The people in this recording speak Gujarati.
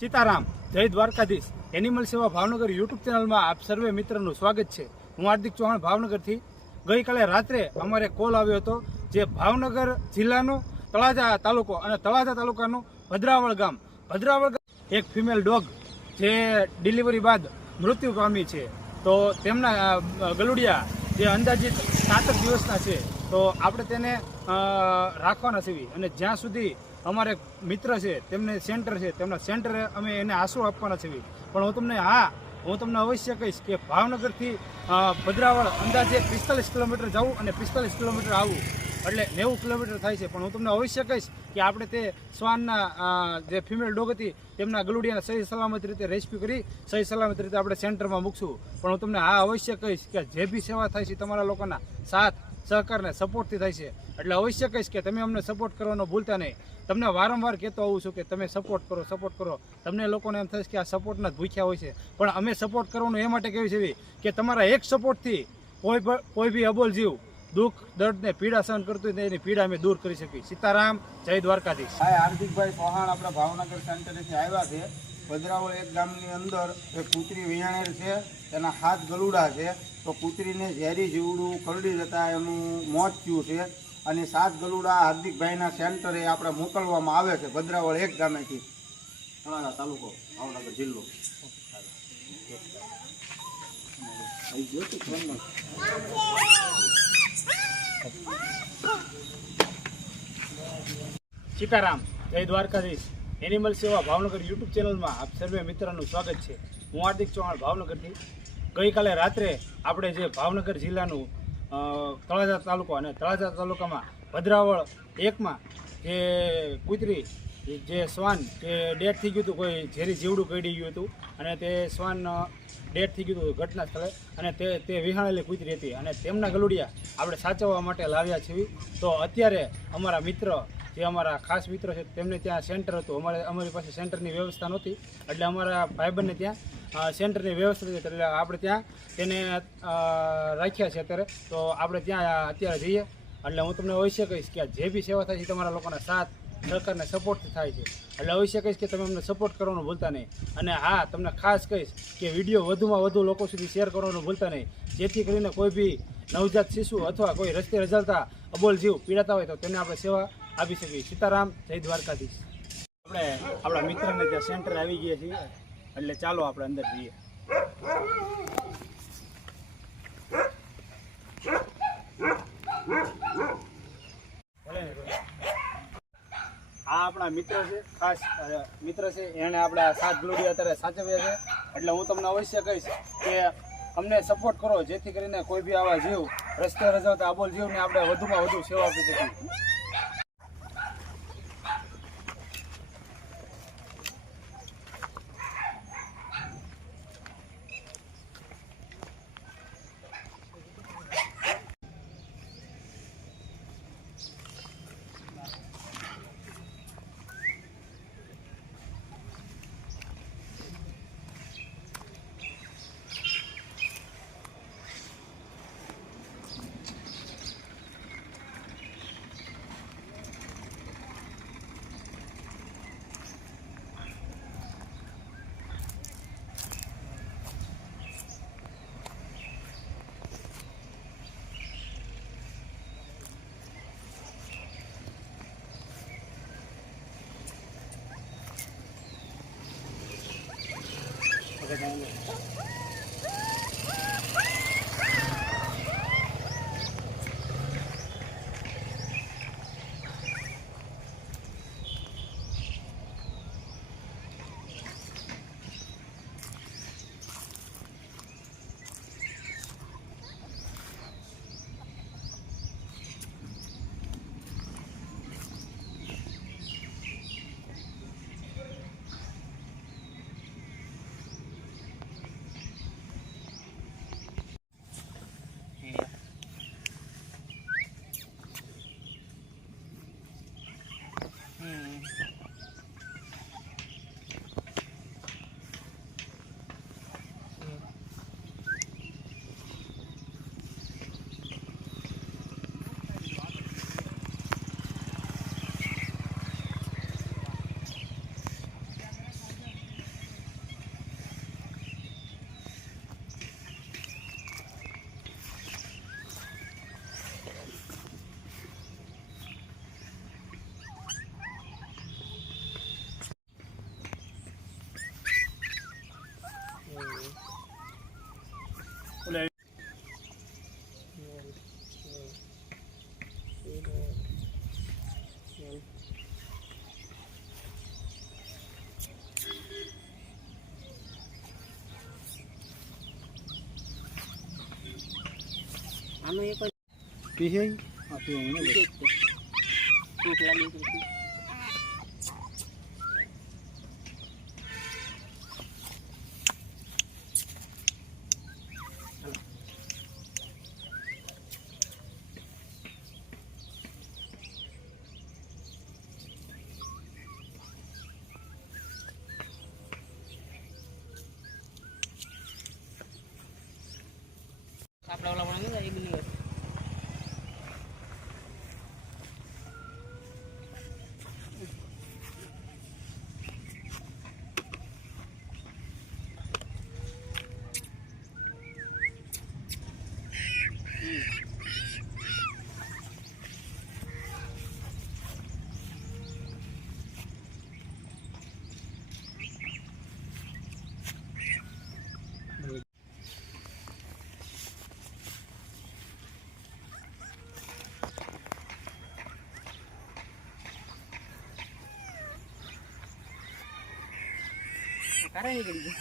સીતારામ, જય દ્વારકાધીશ. એનિમલ સેવા ભાવનગર યુટ્યુબ ચેનલમાં આપ સર્વે મિત્રનું સ્વાગત છે. હું હાર્દિક ચૌહાણ ભાવનગરથી. ગઈકાલે રાત્રે અમારે કોલ આવ્યો હતો જે ભાવનગર જિલ્લાનો તળાજા તાલુકો અને તળાજા તાલુકાનું ભદ્રાવળ ગામ. ભદ્રાવળ ગામ એક ફિમેલ ડોગ જે ડિલિવરી બાદ મૃત્યુ પામી છે. તો તેમના ગલુડિયા જે અંદાજિત સાતક દિવસના છે. તો આપણે તેને રાખવાના છીએ. અને જ્યાં સુધી અમારે મિત્ર છે, તેમને સેન્ટર છે, તેમના સેન્ટરે અમે એને આશરો આપવાના છીએ. પણ હું તમને હા, હું તમને અવશ્ય કહીશ કે ભાવનગરથી ભદ્રાવળ અંદાજે પિસ્તાલીસ કિલોમીટર જવું અને પિસ્તાલીસ કિલોમીટર આવવું. એટલે નેવું કિલોમીટર થાય છે. પણ હું તમને અવશ્ય કહીશ કે આપણે તે શ્વાનના જે ફિમેલ ડોગ હતી, તેમના ગલુડિયાને સહી સલામત રીતે રેસ્ક્યુ કરી, સહી સલામત રીતે આપણે સેન્ટરમાં મૂકશું. પણ હું તમને આ અવશ્ય કહીશ કે જે બી સેવા થાય છે તમારા લોકોના સાથ, સહકારને સપોર્ટથી થાય છે. એટલે અવશ્ય કહીશ કે તમે અમને સપોર્ટ કરવાનો ભૂલતા નહીં. તમને વારંવાર કહેતો આવું છું કે તમે સપોર્ટ કરો સપોર્ટ કરો. તમને લોકોને એમ થશે કે આ સપોર્ટના ભૂખ્યા હોય છે. પણ અમે સપોર્ટ કરવાનું એ માટે કહેવી છે કે તમારા એક સપોર્ટથી કોઈ કોઈ બી અબોલ જીવ દુઃખ દર્દને પીડા સહન કરતું હોય એની પીડા અમે દૂર કરી શકીએ. સીતારામ, જય દ્વારકાધીશ. હાય હાર્દિકભાઈ ચૌહાણ આપણા ભાવનગર સેન્ટરેથી આવ્યા છે. ભદ્રાવળ એક ગામની અંદર એક કૂતરી વિયાણેલ છે. તેના હાથ ગલુડા છે. તો કૂતરીને ઝેરી જીવડું કરડી જતા એનું મોત થયું છે. અને સાત ગલુડા હાર્દિકભાઈના સેન્ટરે આપણે મોકલવામાં આવે છે. ભદ્રાવળ એક ગામેથી. તળાજા તાલુકો, ભાવનગર જિલ્લો? સીતારામ, જય દ્વારકાધીશ. એનિમલ સેવા ભાવનગર યુટ્યુબ ચેનલમાં આપ સર્વે મિત્રોનું સ્વાગત છે. હું હાર્દિક ચૌહાણ ભાવનગરથી. ગઈકાલે રાત્રે આપણે જે ભાવનગર જિલ્લાનું તળાજા તાલુકો અને તળાજા તાલુકામાં ભદ્રાવળ એકમાં જે કૂતરી, જે શ્વાન જે ડેથ થઈ ગયું હતું, કોઈ ઝેરી જીવડું કરડી ગયું હતું અને તે શ્વાન ડેથ થઈ ગયું હતું ઘટના સ્થળે અને તે તે વિહાણેલી કૂતરી હતી અને તેમના ગલુડિયા આપણે સાચવવા માટે લાવ્યા છીએ. તો અત્યારે અમારા મિત્ર જે અમારા ખાસ મિત્રો છે, તેમને ત્યાં સેન્ટર હતું. અમારે અમારી પાસે સેન્ટરની વ્યવસ્થા નહોતી, એટલે અમારા ભાઈબંધને ત્યાં સેન્ટરની વ્યવસ્થા હતી. એટલે આપણે ત્યાં તેને રાખ્યા છે અત્યારે. તો આપણે ત્યાં અત્યારે જઈએ. એટલે હું તમને અવશ્ય કહીશ કે જે બી સેવા થાય છે તમારા લોકોના સાથ, સરકારને સપોર્ટ થાય છે. એટલે અવશ્ય કહીશ કે તમે અમને સપોર્ટ કરવાનું ભૂલતા નહીં. અને હા, તમને ખાસ કહીશ કે વીડિયો વધુમાં વધુ લોકો સુધી શેર કરવાનું ભૂલતા નહીં. જેથી કરીને કોઈ બી નવજાત શિશુ અથવા કોઈ રસ્તે રજાતા અબોલ જીવ પીડાતા હોય તો તેને આપણે સેવા આપી શકીએ. સીતારામ, જય દ્વારકાધીશ. આપણે આપણા મિત્રને ત્યાં સેન્ટર આવી ગયા છીએ. એટલે ચાલો આપણે અંદર જઈએ. આ આપણા મિત્ર છે, ખાસ મિત્ર છે. એણે આપણા સાત ગ્લોડી અત્યારે સાચવ્યા છે. એટલે હું તમને અવશ્ય કહીશ કે અમને સપોર્ટ કરો, જેથી કરીને કોઈ બી આવા જીવ રસ્તે રજાવતા આબોલ જીવને આપણે વધુમાં વધુ સેવા આપી શકીએ. આનો એક પીહે? આપી મને ટૂંક લાગી Elias. પણ નહીં